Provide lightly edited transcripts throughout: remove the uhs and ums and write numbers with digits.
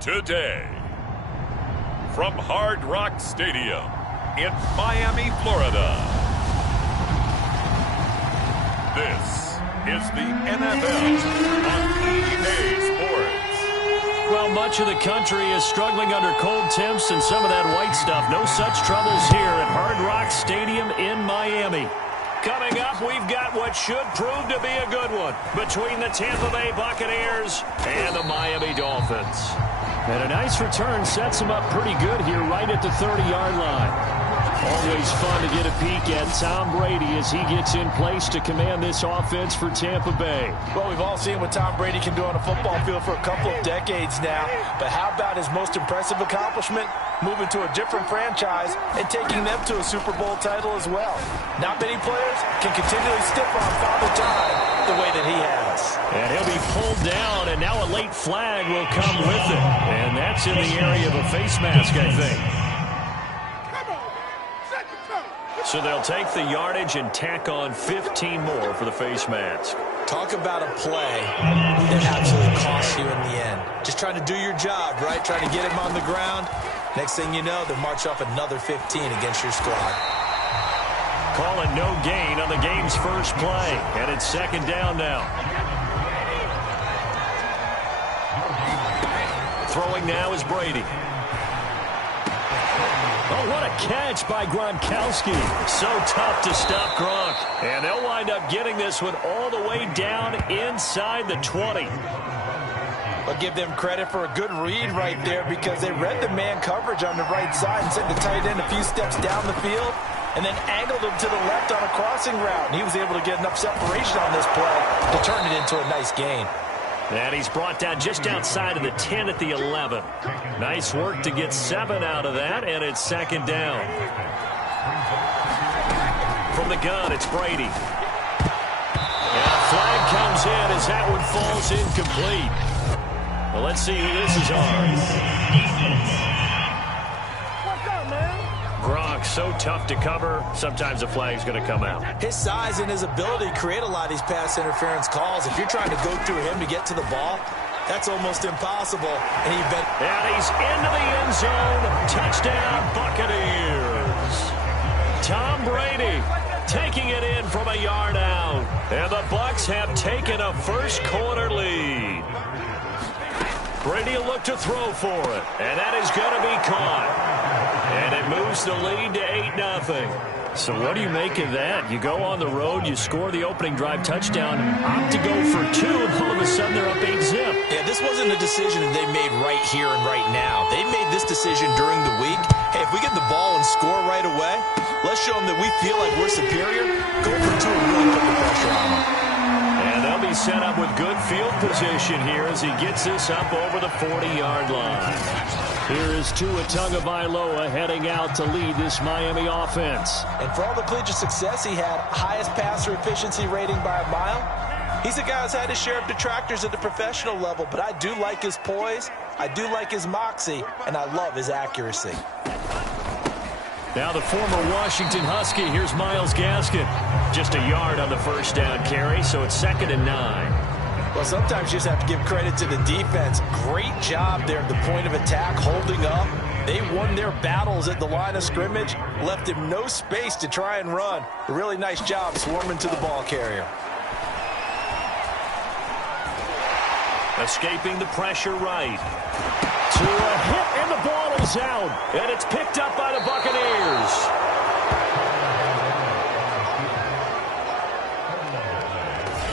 Today, from Hard Rock Stadium in Miami, Florida, this is the NFL on EA Sports. Well, much of the country is struggling under cold temps and some of that white stuff. No such troubles here at Hard Rock Stadium in Miami. Coming up, we've got what should prove to be a good one between the Tampa Bay Buccaneers and the Miami Dolphins. And a nice return sets him up pretty good here right at the 30-yard line. Always fun to get a peek at Tom Brady as he gets in place to command this offense for Tampa Bay. Well, we've all seen what Tom Brady can do on a football field for a couple of decades now. But how about his most impressive accomplishment? Moving to a different franchise and taking them to a Super Bowl title as well. Not many players can continually stiff on Father Time the way that he has. And he'll be pulled down, and now a late flag will come with it. And that's in the area of a face mask, I think. So they'll take the yardage and tack on 15 more for the face mask. Talk about a play that absolutely costs you in the end. Just trying to do your job, right? Trying to get him on the ground. Next thing you know, they'll march off another 15 against your squad. Call it no gain on the game's first play. And it's second down now. Throwing now is Brady. Oh, what a catch by Gronkowski. So tough to stop Gronk. And they'll wind up getting this one all the way down inside the 20. But give them credit for a good read right there because they read the man coverage on the right side and sent the tight end a few steps down the field and then angled him to the left on a crossing route. And he was able to get enough separation on this play to turn it into a nice gain. And he's brought down just outside of the 10 at the 11. Nice work to get 7 out of that, and it's second down. From the gun, it's Brady. And a flag comes in as that one falls incomplete. Well, let's see who this is on. Gronk, so tough to cover. Sometimes the flag's going to come out. His size and his ability create a lot of these pass interference calls. If you're trying to go through him to get to the ball, that's almost impossible. And he's into the end zone. Touchdown, Buccaneers. Tom Brady taking it in from a yard out. And the Bucs have taken a first quarter lead. Brady will look to throw for it. And that is going to be caught. And it moves the lead to 8-0. So what do you make of that? You go on the road, you score the opening drive touchdown, opt to go for 2, and all of a sudden they're up 8-zip. Yeah, this wasn't a decision that they made right here and right now. They made this decision during the week. Hey, if we get the ball and score right away, let's show them that we feel like we're superior. Go for 2 and really put the pressure on them. And they'll be set up with good field position here as he gets this up over the 40-yard line. Here is Tua Tagovailoa heading out to lead this Miami offense. And for all the collegiate success he had, highest passer efficiency rating by a mile, he's a guy who's had his share of detractors at the professional level, but I do like his poise, I do like his moxie, and I love his accuracy. Now the former Washington Husky, here's Myles Gaskin. Just a yard on the first down carry, so it's 2nd and 9. Well, sometimes you just have to give credit to the defense. Great job there at the point of attack, holding up. They won their battles at the line of scrimmage, left him no space to try and run. A really nice job swarming to the ball carrier. Escaping the pressure right. To a hit, and the ball is out. And it's picked up by the Buccaneers.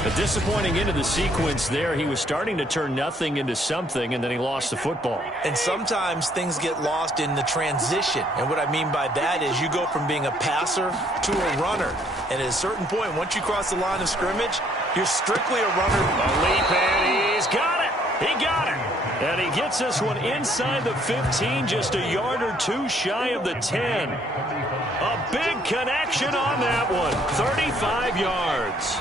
A disappointing end of the sequence there. He was starting to turn nothing into something, and then he lost the football. And sometimes things get lost in the transition. And what I mean by that is you go from being a passer to a runner. And at a certain point, once you cross the line of scrimmage, you're strictly a runner. A leap, and he's got it. He got it. And he gets this one inside the 15, just a yard or 2 shy of the 10. A big connection on that one. 35 yards.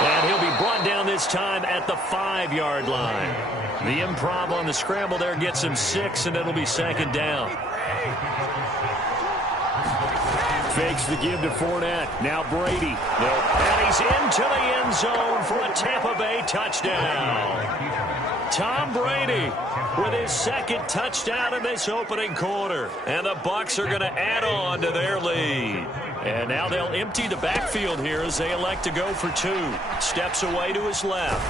And he'll be brought down this time at the 5-yard line. The improv on the scramble there gets him 6, and it'll be 2nd down. Fakes the give to Fournette. Now Brady. Nope. And he's into the end zone for a Tampa Bay touchdown. Tom Brady with his second touchdown in this opening quarter. And the Bucs are going to add on to their lead. And now they'll empty the backfield here as they elect to go for 2. Steps away to his left.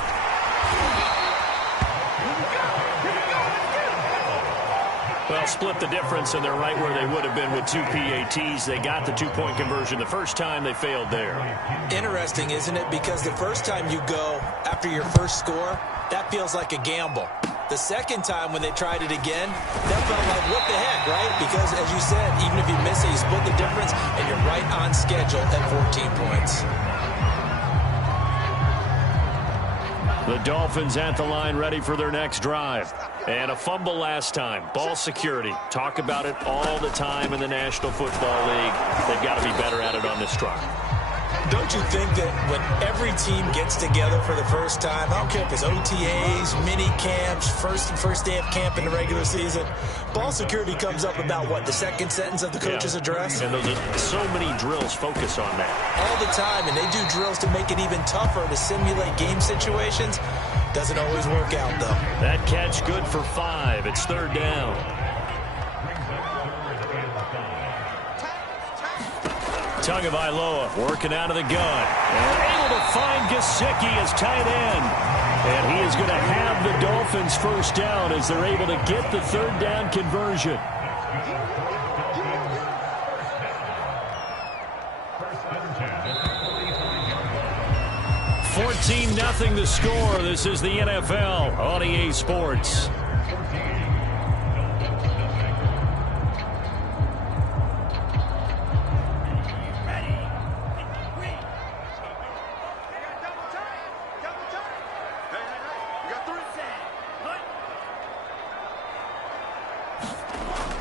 Well, split the difference, and they're right where they would have been with 2 PATs. They got the 2-point conversion the first time. They failed there. Interesting, isn't it? Because the first time you go after your first score, that feels like a gamble. The second time when they tried it again, that felt like, what the heck, right? Because, as you said, even if you miss it, you split the difference, and you're right on schedule at 14 points. The Dolphins at the line, ready for their next drive. And a fumble last time. Ball security. Talk about it all the time in the National Football League. They've got to be better at it on this drive. Don't you think that when every team gets together for the first time, I don't care if it's OTAs, mini camps, first day of camp in the regular season, ball security comes up about, what, the second sentence of the coach's address? And those are so many drills focus on that. All the time, and they do drills to make it even tougher to simulate game situations. Doesn't always work out, though. That catch good for 5. It's 3rd down. Tagovailoa working out of the gun. And able to find Gesicki as tight end. And he is going to have the Dolphins first down as they're able to get the 3rd down conversion. $14-0 the score. This is the NFL on EA Sports.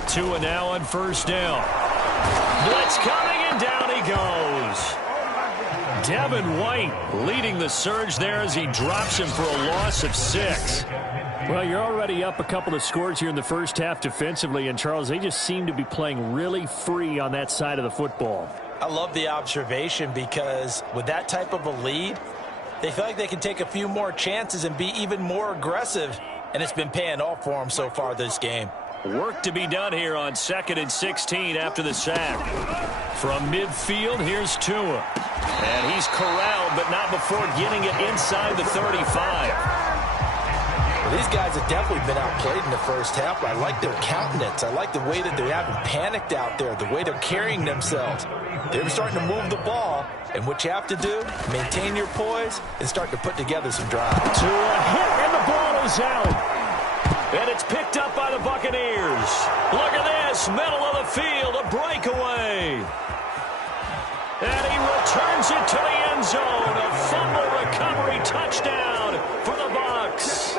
Tua now on first down. Blitz coming, and down he goes. Devin White leading the surge there as he drops him for a loss of 6. Well, you're already up a couple of scores here in the first half defensively, and Charles, they just seem to be playing really free on that side of the football. I love the observation because with that type of a lead, they feel like they can take a few more chances and be even more aggressive, and it's been paying off for them so far this game. Work to be done here on 2nd and 16 after the sack. From midfield, here's Tua. And he's corralled, but not before getting it inside the 35. Well, these guys have definitely been outplayed in the first half, but I like their countenance. I like the way that they haven't panicked out there, the way they're carrying themselves. They're starting to move the ball, and what you have to do, maintain your poise and start to put together some drives. Tua hit, and the ball is out. And it's picked up by the Buccaneers. Look at this, middle of the field, a breakaway. And he returns it to the end zone. A fumble recovery touchdown for the Bucs.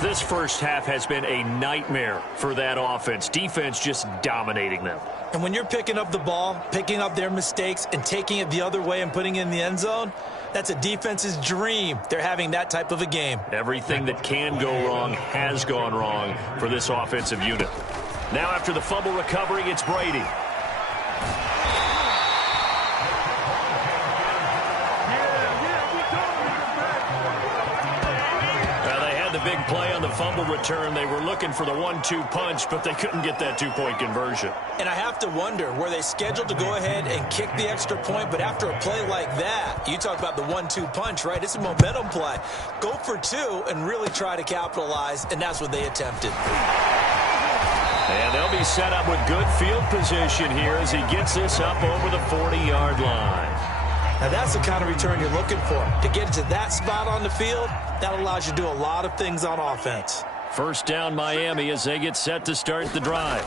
This first half has been a nightmare for that offense. Defense just dominating them. And when you're picking up the ball, picking up their mistakes, and taking it the other way and putting it in the end zone, that's a defense's dream. They're having that type of a game. Everything that can go wrong has gone wrong for this offensive unit. Now after the fumble recovery, it's Brady. Big play on the fumble return. They were looking for the 1-2 punch, but they couldn't get that 2-point conversion. And I have to wonder, were they scheduled to go ahead and kick the extra point? But after a play like that, you talk about the 1-2 punch, right? It's a momentum play. Go for 2 and really try to capitalize, and that's what they attempted. And they'll be set up with good field position here as he gets this up over the 40-yard line. Now that's the kind of return you're looking for. To get to that spot on the field, that allows you to do a lot of things on offense. First down Miami as they get set to start the drive.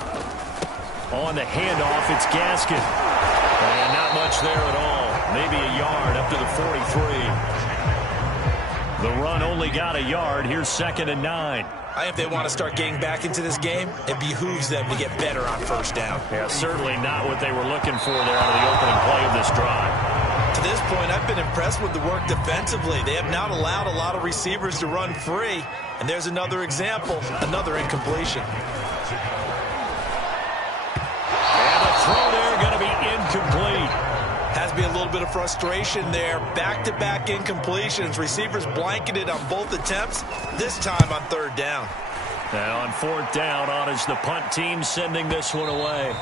On the handoff, it's Gaskin. And not much there at all. Maybe a yard up to the 43. The run only got a yard. Here's 2nd and 9. I think if they want to start getting back into this game, it behooves them to get better on first down. Yeah, certainly not what they were looking for there out of the opening play of this drive. To this point, I've been impressed with the work defensively. They have not allowed a lot of receivers to run free. And there's another example, another incompletion. be a little bit of frustration there. Back-to-back incompletions. Receivers blanketed on both attempts, this time on third down. And on fourth down, on is the punt team sending this one away.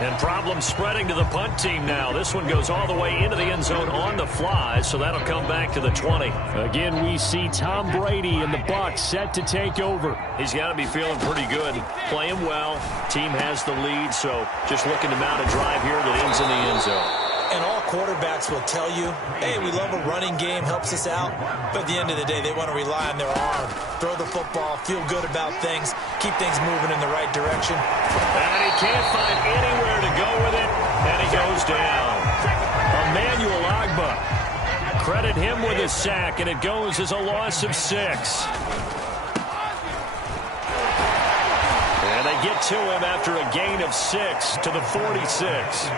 And problems spreading to the punt team now. This one goes all the way into the end zone on the fly, so that'll come back to the 20. Again, we see Tom Brady and the Bucs set to take over. He's got to be feeling pretty good, playing well. Team has the lead, so just looking to mount a drive here that ends in the end zone. And all quarterbacks will tell you, hey, we love a running game, helps us out. But at the end of the day, they want to rely on their arm. Throw the football, feel good about things, keep things moving in the right direction. And he can't find anywhere to go with it, and he goes down. Emmanuel Ogbah. Credit him with a sack, and it goes as a loss of 6. And they get to him after a gain of 6 to the 46.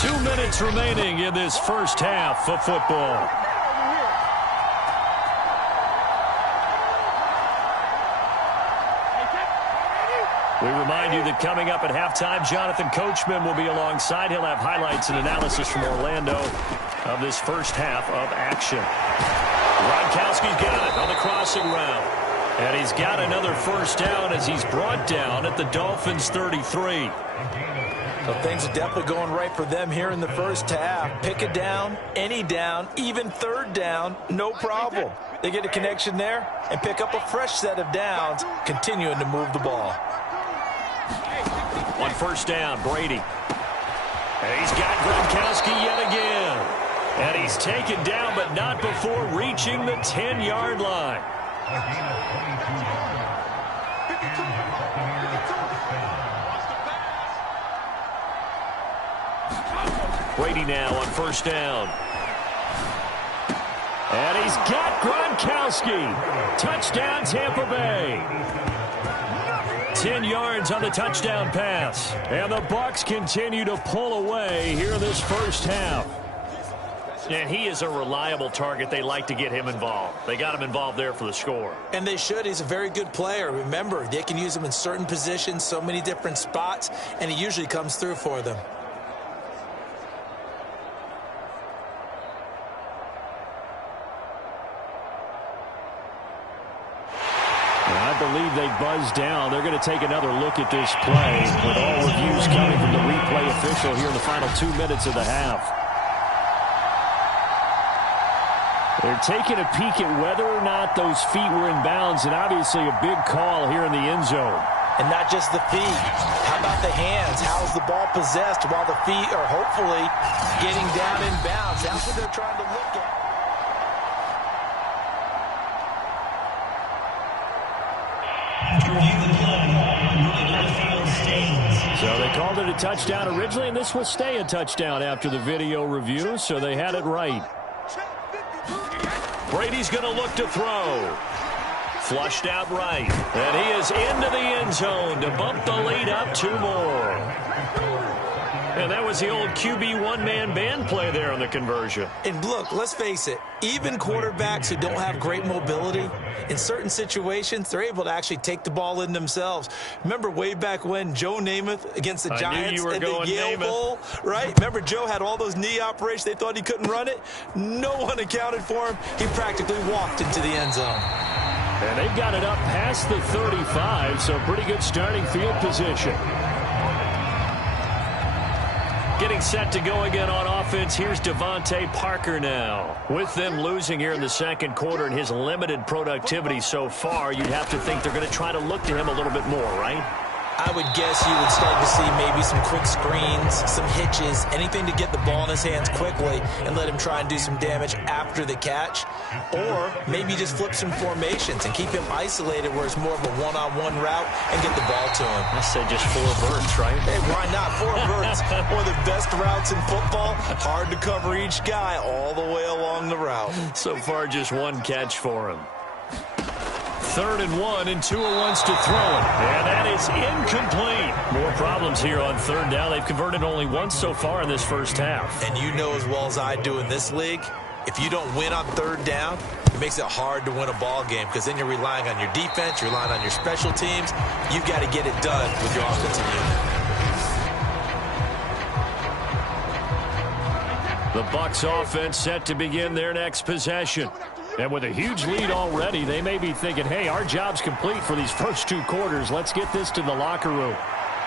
2 minutes remaining in this first half of football. We remind you that coming up at halftime, Jonathan Coachman will be alongside. He'll have highlights and analysis from Orlando of this first half of action. Gronkowski's got it on the crossing route. And he's got another first down as he's brought down at the Dolphins' 33. So things are definitely going right for them here in the first half. Pick a down, any down, even third down, no problem. They get a connection there and pick up a fresh set of downs, continuing to move the ball. On first down, Brady. And he's got Gronkowski yet again. And he's taken down, but not before reaching the 10-yard line. Brady now on first down. And he's got Gronkowski. Touchdown, Tampa Bay. 10 yards on the touchdown pass. And the Bucs continue to pull away here in this first half. And he is a reliable target. They like to get him involved. They got him involved there for the score. And they should. He's a very good player. Remember, they can use him in certain positions, so many different spots, and he usually comes through for them. I believe they buzzed down. They're going to take another look at this play with all reviews coming from the replay official here in the final 2 minutes of the half. They're taking a peek at whether or not those feet were in bounds, and obviously a big call here in the end zone. And not just the feet. How about the hands? How's the ball possessed while the feet are hopefully getting down in bounds? That's what they're trying to look at. So they called it a touchdown originally, and this will stay a touchdown after the video review, so they had it right. Brady's going to look to throw. Flushed out right. And he is into the end zone to bump the lead up 2 more. And that was the old QB one-man band play there on the conversion. And look, let's face it, even quarterbacks who don't have great mobility, in certain situations, they're able to actually take the ball in themselves. Remember way back when Joe Namath against the Giants in the Yale Bowl, right? Remember Joe had all those knee operations. They thought he couldn't run it. No one accounted for him. He practically walked into the end zone. And they've got it up past the 35, so pretty good starting field position. Getting set to go again on offense, here's Devontae Parker now. With them losing here in the second quarter and his limited productivity so far, you'd have to think they're going to try to look to him a little bit more, right? I would guess you would start to see maybe some quick screens, some hitches, anything to get the ball in his hands quickly and let him try and do some damage after the catch. Or maybe just flip some formations and keep him isolated where it's more of a one-on-one route and get the ball to him. I said just 4 verts, right? Hey, why not? 4 verts, one of the best routes in football. Hard to cover each guy all the way along the route. So far, just 1 catch for him. 3rd and 1, and Tua wants to throw it. And that is incomplete. More problems here on 3rd down. They've converted only once so far in this first half. And you know as well as I do in this league, If you don't win on third down, it makes it hard to win a ball game because then you're relying on your defense, you're relying on your special teams. You've got to get it done with your offensive unit. The Bucs offense set to begin their next possession. And with a huge lead already, they may be thinking, hey, our job's complete for these first 2 quarters. Let's get this to the locker room.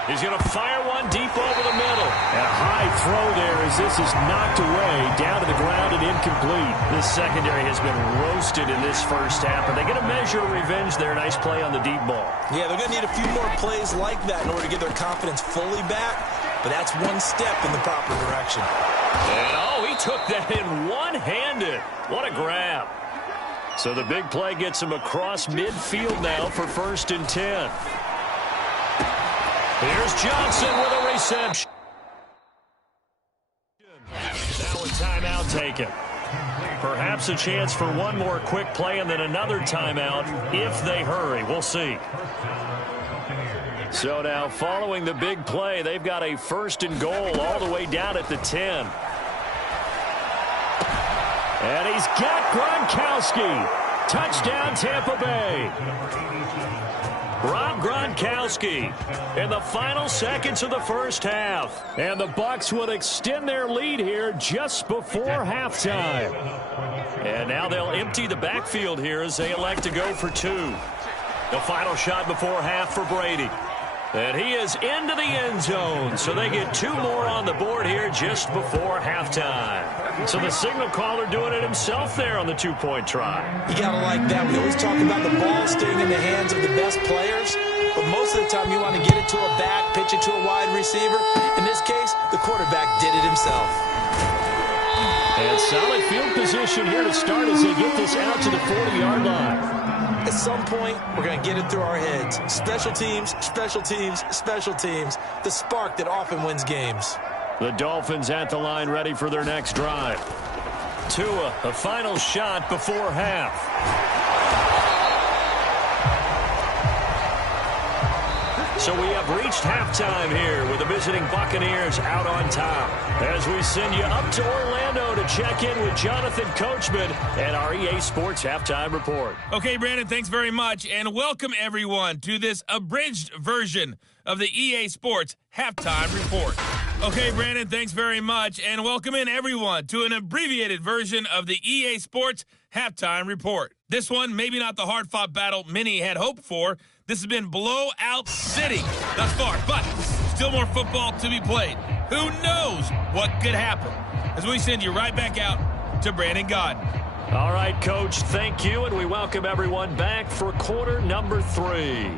He's going to fire one deep over the middle. And a high throw there as this is knocked away, down to the ground and incomplete. This secondary has been roasted in this first half. Are they going to measure revenge there? Nice play on the deep ball. Yeah, they're going to need a few more plays like that in order to get their confidence fully back. But that's one step in the proper direction. And, oh, he took that in one-handed. What a grab. So the big play gets him across midfield now for 1st and 10. Here's Johnson with a reception. Now a timeout taken. Perhaps a chance for one more quick play and then another timeout if they hurry. We'll see. So now following the big play, they've got a 1st and goal all the way down at the 10. And he's got Gronkowski. Touchdown, Tampa Bay. Rob Gronkowski in the final seconds of the first half. And the Bucs would extend their lead here just before halftime. And now they'll empty the backfield here as they elect to go for 2. The final shot before half for Brady. And he is into the end zone, so they get 2 more on the board here just before halftime. So the signal caller doing it himself there on the 2-point try. You got to like that. We always talk about the ball staying in the hands of the best players, but most of the time you want to get it to a back, pitch it to a wide receiver. In this case, the quarterback did it himself. And solid field position here to start as they get this out to the 40-yard line. At some point, we're going to get it through our heads. Special teams, special teams, special teams. The spark that often wins games. The Dolphins at the line ready for their next drive. Tua, a final shot before half. So we have reached halftime here with the visiting Buccaneers out on top. As we send you up to Orlando to check in with Jonathan Coachman and our EA Sports Halftime Report. Okay, Brandon, thanks very much, and welcome everyone to this abridged version of the EA Sports Halftime Report. Okay, Brandon, thanks very much, and welcome in everyone to an abbreviated version of the EA Sports Halftime Report. This one, maybe not the hard-fought battle many had hoped for. This has been blowout city thus far, but still more football to be played. Who knows what could happen? As we send you right back out to Brandon Godden. All right, Coach, thank you, and we welcome everyone back for quarter number 3.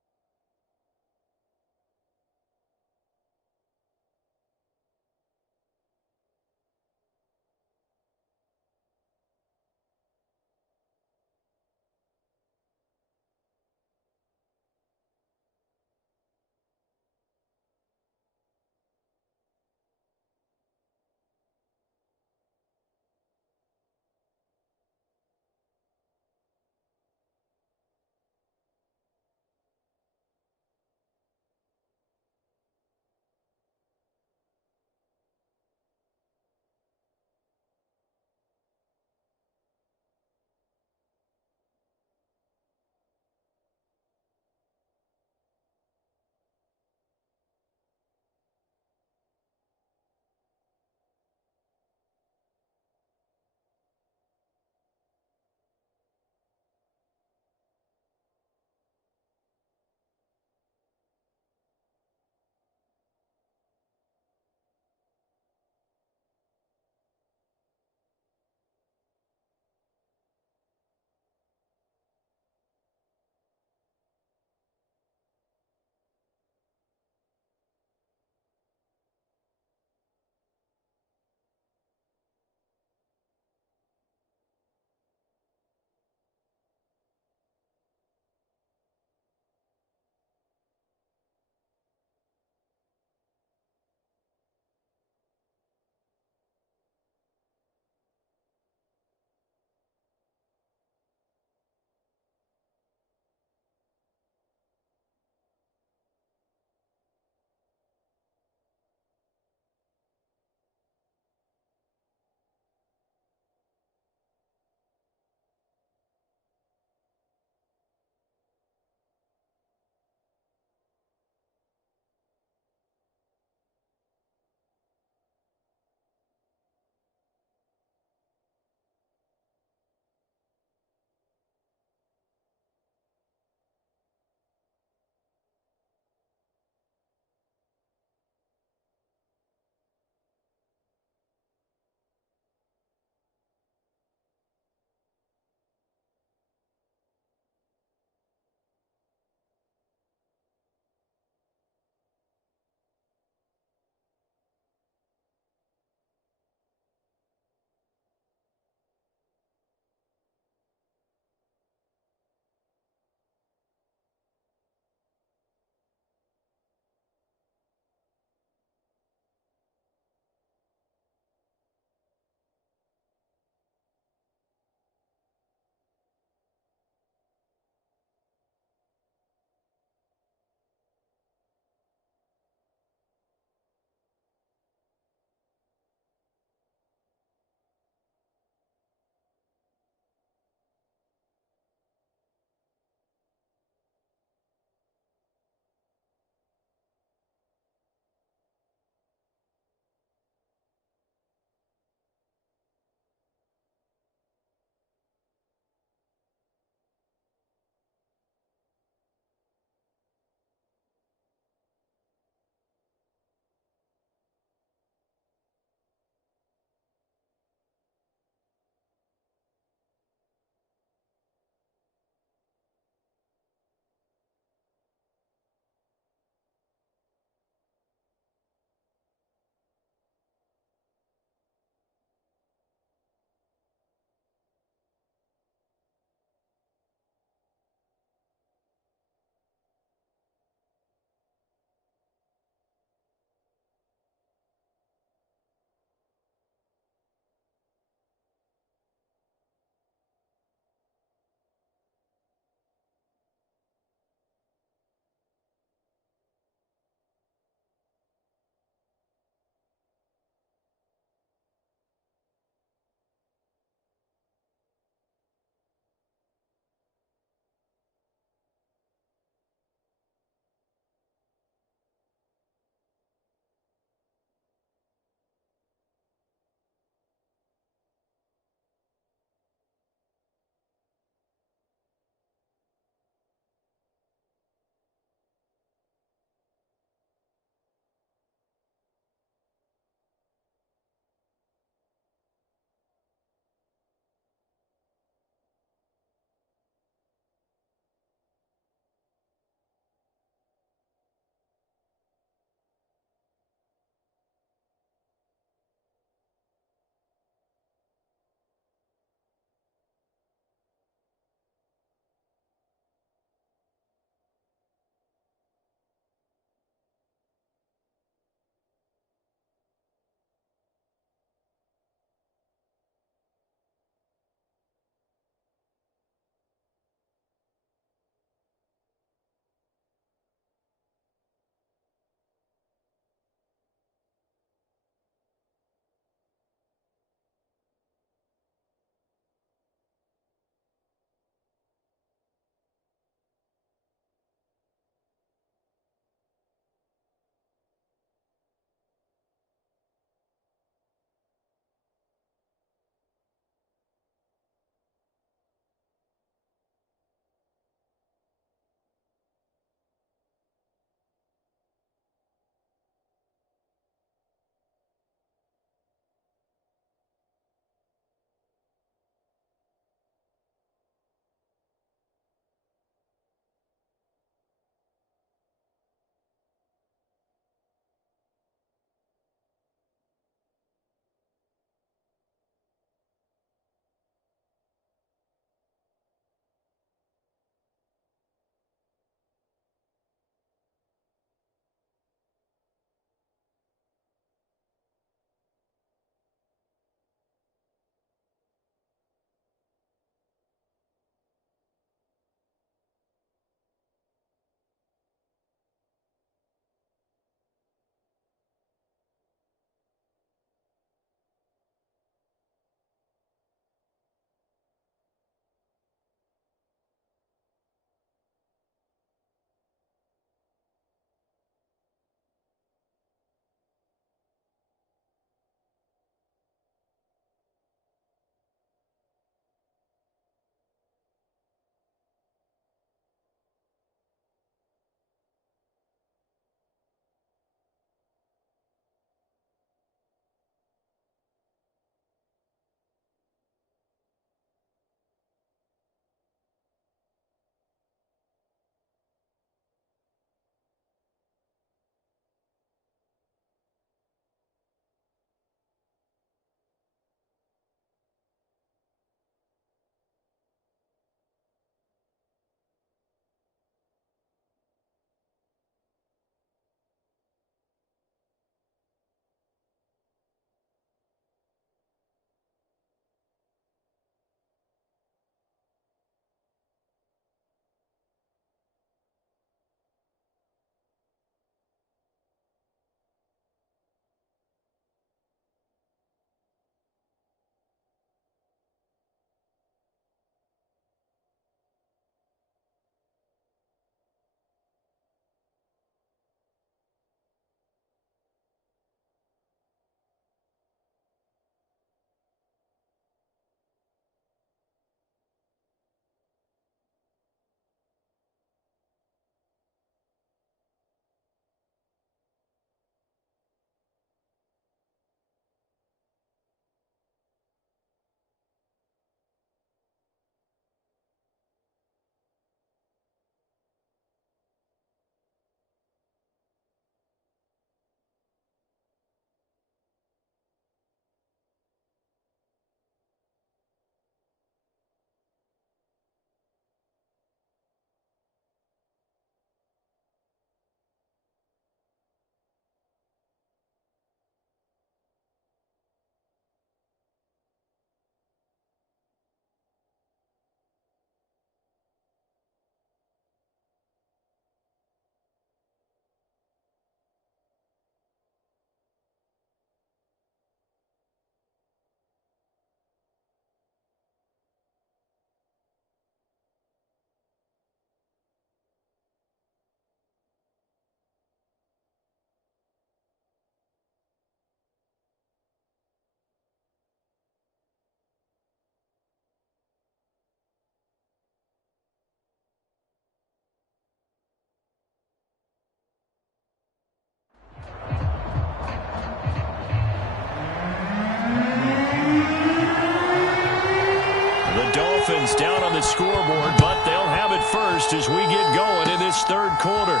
the scoreboard, but they'll have it first as we get going in this third quarter.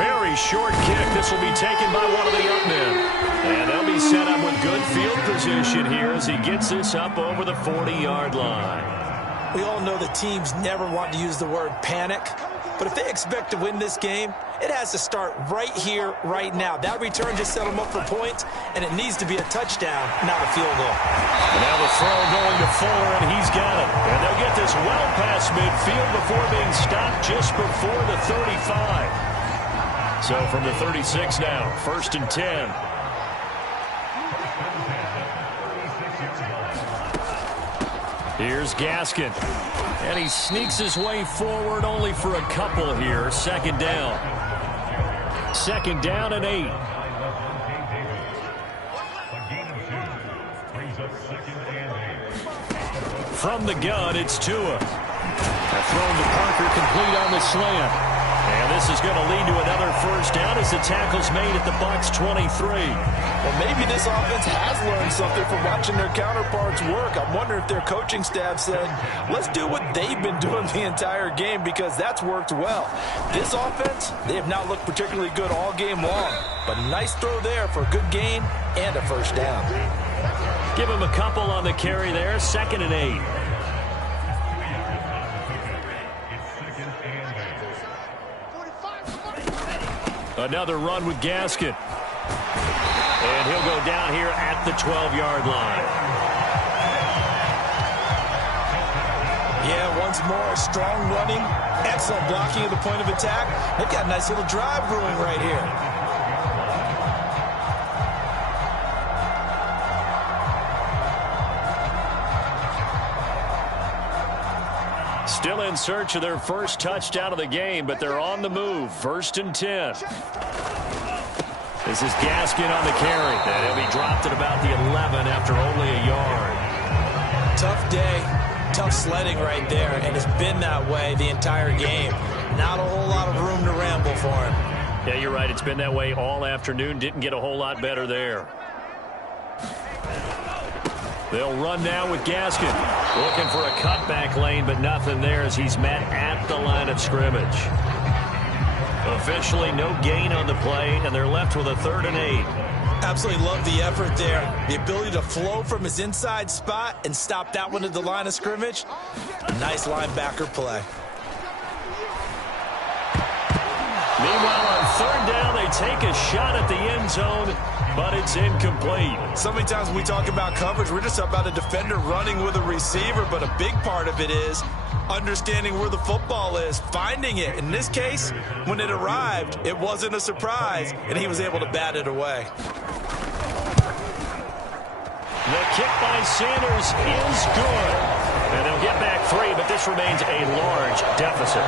Very short kick. This will be taken by one of the up men. And they'll be set up with good field position here as he gets this up over the 40-yard line. We all know that teams never want to use the word panic, but if they expect to win this game, it has to start right here, right now. That return just set them up for points, and it needs to be a touchdown, not a field goal. And now the throw going to Fuller, and he's got it. And they'll get this well past midfield before being stopped just before the 35. So from the 36 now, 1st and 10. Here's Gaskin. And he sneaks his way forward only for a couple here. 2nd down. 2nd down and 8. From the gun, it's Tua. Thrown to Parker, complete on the slant. And this is going to lead to another 1st down as the tackle's made at the Bucs 23. Well, maybe this offense has learned something from watching their counterparts work. I'm wondering if their coaching staff said, let's do what they've been doing the entire game, because that's worked well. This offense, they have not looked particularly good all game long, but nice throw there for a good gain and a 1st down. Give him a couple on the carry there. 2nd and 8. Another run with Gaskin. And he'll go down here at the 12-yard line. Yeah, once more, strong running, excellent blocking at the point of attack. They've got a nice little drive brewing right here. Still in search of their first touchdown of the game, but they're on the move. 1st and 10. This is Gaskin on the carry. And he'll be dropped at about the 11 after only a yard. Tough day, tough sledding right there, and it's been that way the entire game. Not a whole lot of room to ramble for him. Yeah, you're right. It's been that way all afternoon. Didn't get a whole lot better there. They'll run now with Gaskin. Looking for a cutback lane, but nothing there as he's met at the line of scrimmage. Officially no gain on the play, and they're left with a 3rd and 8. Absolutely love the effort there. The ability to flow from his inside spot and stop that one at the line of scrimmage. Nice linebacker play. Meanwhile, on 3rd down, they take a shot at the end zone, but it's incomplete. So many times when we talk about coverage, we're just about a defender running with a receiver, but a big part of it is understanding where the football is, finding it. In this case, when it arrived, it wasn't a surprise, and he was able to bat it away. The kick by Sanders is good. And they'll get back 3, but this remains a large deficit.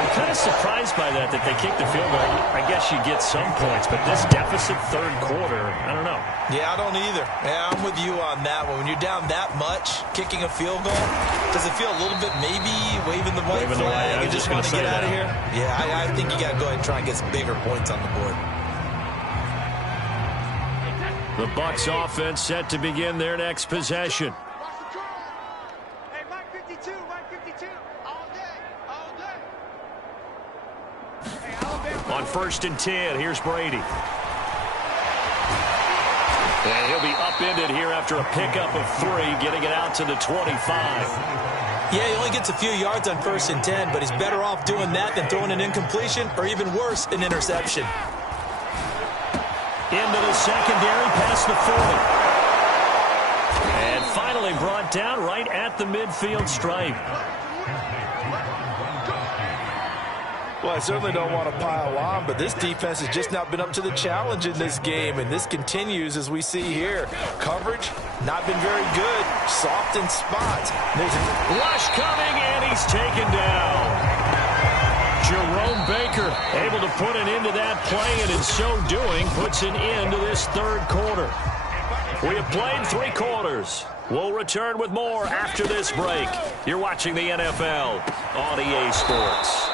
I'm kind of surprised by that they kicked the field goal. I guess you get some points, but this deficit 3rd quarter, I don't know. Yeah, I don't either. Yeah, I'm with you on that one. When you're down that much, kicking a field goal, does it feel a little bit maybe waving the white flag? You just want to get out of here? Yeah, I think you got to go ahead and try and get some bigger points on the board. The Bucs offense set to begin their next possession. On 1st and 10, here's Brady. And he'll be upended here after a pickup of 3, getting it out to the 25. Yeah, he only gets a few yards on 1st and 10, but he's better off doing that than throwing an incompletion, or even worse, an interception. Into the secondary, past the 40. And finally brought down right at the midfield stripe. Well, I certainly don't want to pile on, but this defense has just not been up to the challenge in this game, and this continues as we see here. Coverage, not been very good. Soft in spots. There's a rush coming, and he's taken down. Jerome Baker able to put an end to that play, and in so doing, puts an end to this 3rd quarter. We have played 3 quarters. We'll return with more after this break. You're watching the NFL on EA Sports.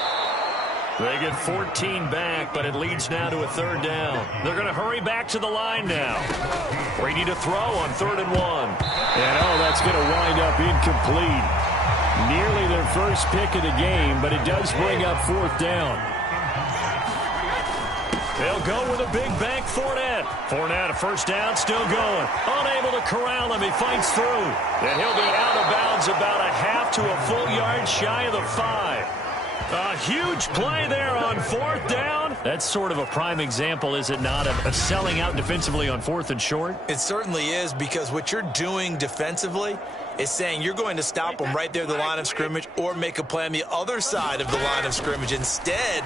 They get 14 back, but it leads now to a 3rd down. They're going to hurry back to the line now. Brady to throw on 3rd and 1. And that's going to wind up incomplete. Nearly their first pick of the game, but it does bring up fourth down. They'll go with a big back Fournette. Fournette, a first down, still going. Unable to corral him. He fights through. And he'll be out of bounds about a half to a full yard shy of the 5. A huge play there on fourth down. That's sort of a prime example, is it not, of selling out defensively on fourth and short? It certainly is, because what you're doing defensively is saying you're going to stop them right there at the line of scrimmage or make a play on the other side of the line of scrimmage. Instead,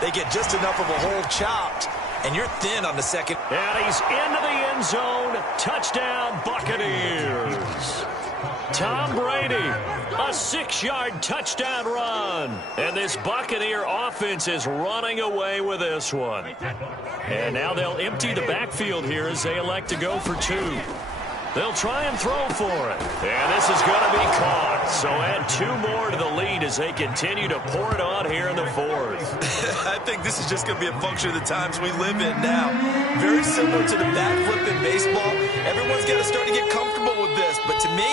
they get just enough of a hole chopped, and you're thin on the second. And he's into the end zone. Touchdown, Buccaneers. Tom Brady, a 6-yard touchdown run. And this Buccaneer offense is running away with this one. And now they'll empty the backfield here as they elect to go for 2. They'll try and throw for it. And this is going to be caught. So add 2 more to the lead as they continue to pour it on here in the 4th. I think this is just going to be a function of the times we live in now. Very similar to the backflip in baseball. Everyone's got to start to get comfortable with this. But to me,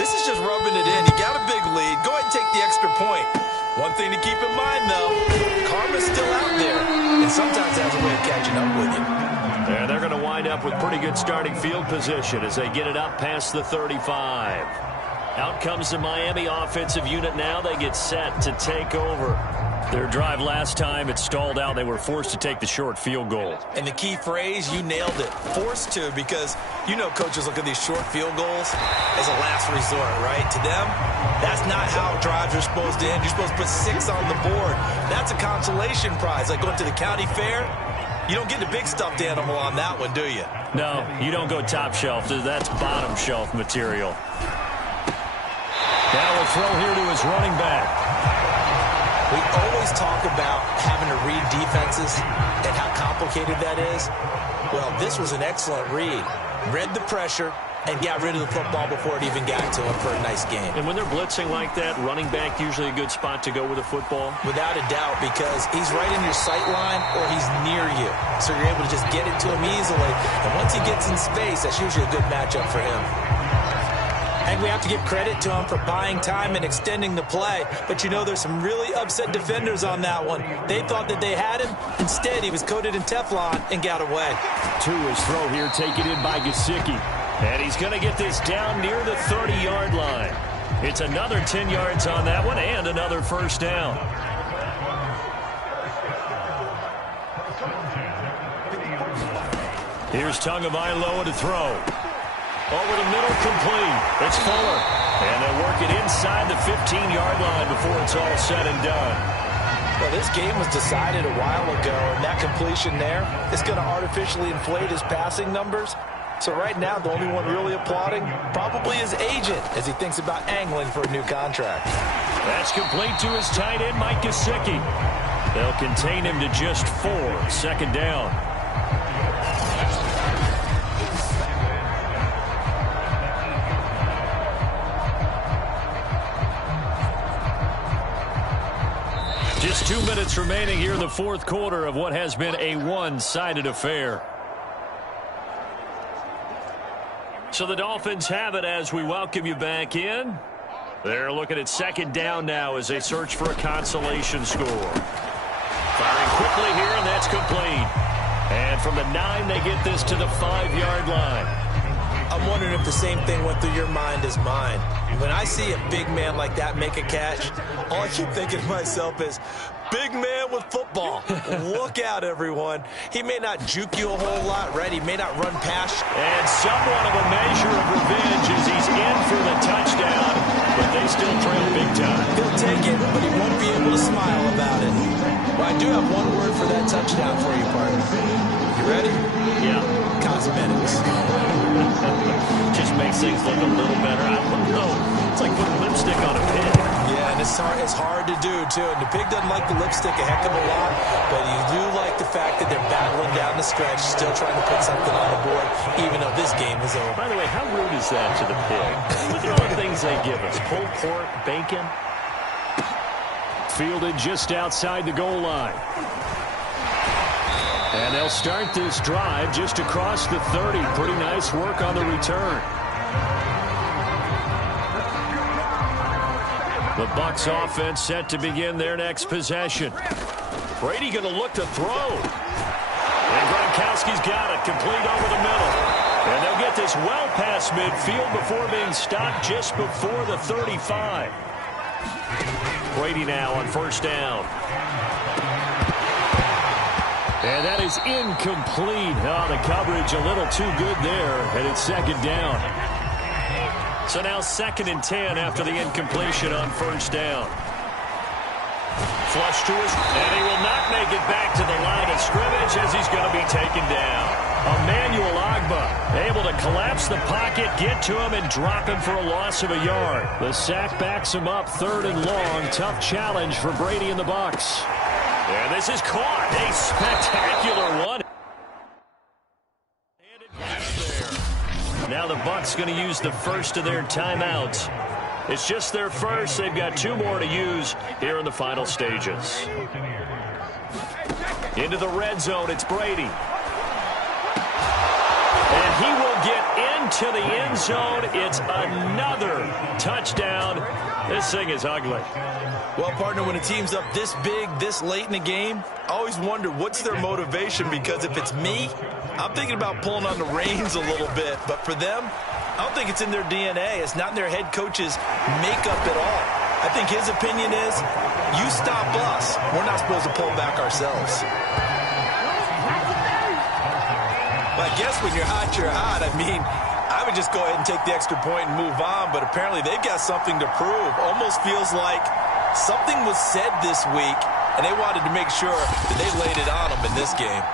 this is just rubbing it in. You got a big lead. Go ahead and take the extra point. One thing to keep in mind, though, karma's still out there. And sometimes has a way of catching up with you. And they're going to wind up with pretty good starting field position as they get it up past the 35. Out comes the Miami offensive unit now. They get set to take over. Their drive last time, it stalled out. They were forced to take the short field goal. And the key phrase, you nailed it. Forced to, because you know coaches look at these short field goals as a last resort, right? To them, that's not how drives are supposed to end. You're supposed to put 6 on the board. That's a consolation prize, like going to the county fair. You don't get the big stuffed animal on that one, do you? No, you don't go top shelf. That's bottom shelf material. Now we'll throw here to his running back. We always talk about having to read defenses and how complicated that is. Well, this was an excellent read. Read the pressure and got rid of the football before it even got to him for a nice game. And when they're blitzing like that, running back usually a good spot to go with a football? Without a doubt, because he's right in your sight line or he's near you. So you're able to just get it to him easily. And once he gets in space, that's usually a good matchup for him. And we have to give credit to him for buying time and extending the play. But you know, there's some really upset defenders on that one. They thought that they had him. Instead, he was coated in Teflon and got away. To his throw here, taken in by Gesicki. And he's going to get this down near the 30-yard line. It's another 10 yards on that one and another first down. Here's Tagovailoa to throw. Over the middle, complete. It's Fuller. And they'll work it inside the 15-yard line before it's all said and done. Well, this game was decided a while ago, and that completion there is going to artificially inflate his passing numbers. So right now, the only one really applauding probably his agent as he thinks about angling for a new contract. That's complete to his tight end, Mike Gesicki. They'll contain him to just 4. Second down. Just 2 minutes remaining here in the 4th quarter of what has been a one-sided affair. So the Dolphins have it as we welcome you back in. They're looking at second down now as they search for a consolation score. Firing quickly here, and that's complete. And from the 9, they get this to the 5-yard line. I'm wondering if the same thing went through your mind as mine. When I see a big man like that make a catch, all I keep thinking to myself is, big man with football. Look out, everyone. He may not juke you a whole lot, right? He may not run past you. And somewhat of a measure of revenge as he's in for the touchdown, but they still trail big time. He'll take it, but he won't be able to smile about it. Well, I do have one word for that touchdown for you, partner. You ready? Yeah. Cosmetics. Just makes things look a little better. I don't know. It's like putting lipstick on a pig. Yeah, and it's hard to do, too. And the pig doesn't like the lipstick a heck of a lot, but you do like the fact that they're battling down the stretch, still trying to put something on the board, even though this game is over. By the way, how rude is that to the pig? Look at all the things they give us. Pulled pork, bacon. Fielded just outside the goal line. And they'll start this drive just across the 30. Pretty nice work on the return. The Bucs offense set to begin their next possession. Brady going to look to throw. And Gronkowski's got it, complete over the middle. And they'll get this well past midfield before being stopped just before the 35. Brady now on first down. And that is incomplete. Oh, the coverage a little too good there, and it's second down. So now 2nd and 10 after the incompletion on first down. Flush to his, and he will not make it back to the line of scrimmage as he's going to be taken down. Emmanuel Ogbah able to collapse the pocket, get to him, and drop him for a loss of a yard. The sack backs him up 3rd and long. Tough challenge for Brady and the Bucs. And this is caught. A spectacular one. Now the Bucs going to use the first of their timeouts. It's just their first. They've got 2 more to use here in the final stages. Into the red zone, it's Brady. And he will get into the end zone. It's another touchdown. This thing is ugly. Well, partner, when a team's up this big, this late in the game, I always wonder what's their motivation, because if it's me, I'm thinking about pulling on the reins a little bit. But for them, I don't think it's in their DNA. It's not in their head coach's makeup at all. I think his opinion is, you stop us, we're not supposed to pull back ourselves. Well, I guess when you're hot, you're hot. I mean, I would just go ahead and take the extra point and move on, but apparently they've got something to prove. Almost feels like something was said this week, and they wanted to make sure that they laid it on them in this game.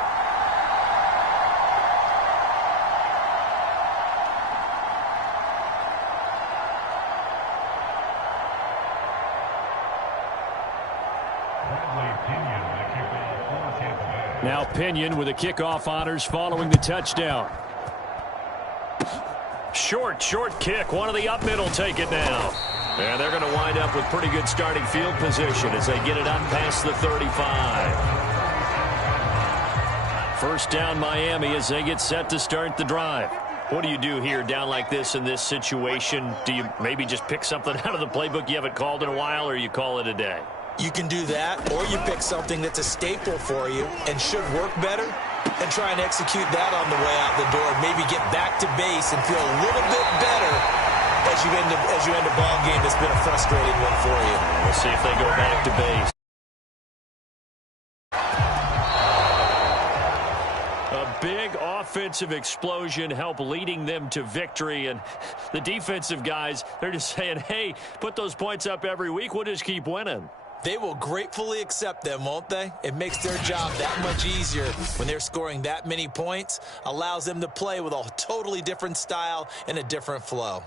Now Pinion with the kickoff honors following the touchdown. Short kick. One of the up middle take it now. And they're going to wind up with pretty good starting field position as they get it up past the 35. First down Miami as they get set to start the drive. What do you do here down like this in this situation? Do you maybe just pick something out of the playbook you haven't called in a while, or you call it a day? You can do that, or you pick something that's a staple for you and should work better and try and execute that on the way out the door. Maybe get back to base and feel a little bit better as you end a ball game that's been a frustrating one for you. We'll see if they go back to base. A big offensive explosion helped leading them to victory, and the defensive guys, they're just saying, hey, put those points up every week, we'll just keep winning. They will gratefully accept them, won't they? It makes their job that much easier when they're scoring that many points, allows them to play with a totally different style and a different flow.